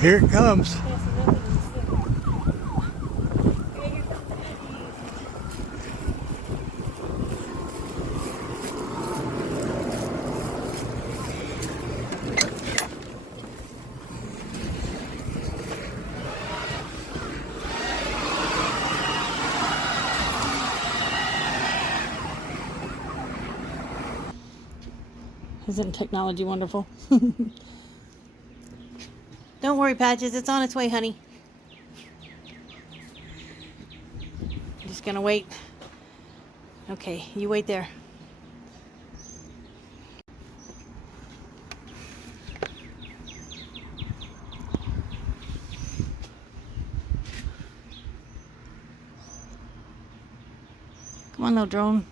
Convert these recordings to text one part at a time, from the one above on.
Here it comes. Isn't technology wonderful? Don't worry, Patches. It's on its way, honey. I'm just gonna wait. Okay, you wait there. Come on, little drone.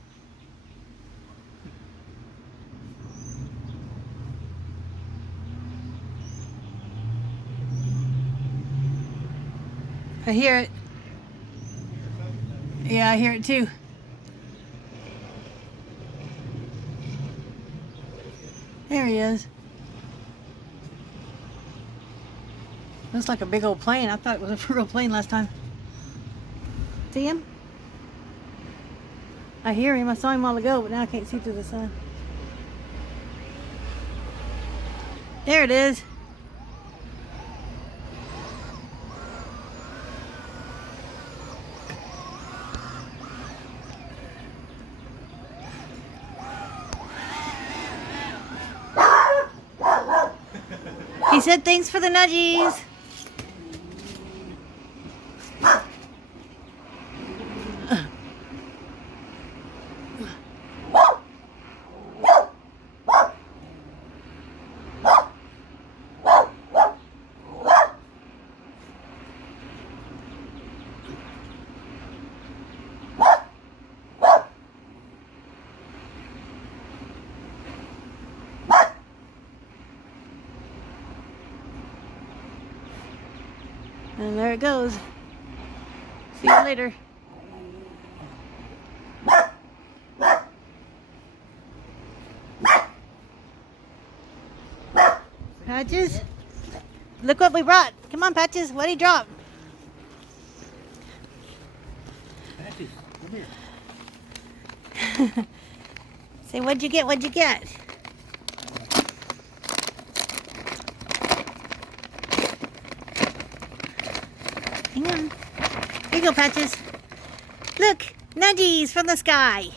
I hear it. Yeah, I hear it too. There he is. Looks like a big old plane. I thought it was a real plane last time. See him? I hear him. I saw him a while ago, but now I can't see through the sun. There it is. He said thanks for the nudgies. And there it goes. See you later. Patches? Look what we brought. Come on, Patches. What did he drop? Patches, come here. Say, what'd you get? What'd you get? Hang on. Here you go, Patches. Look, nudgies from the sky.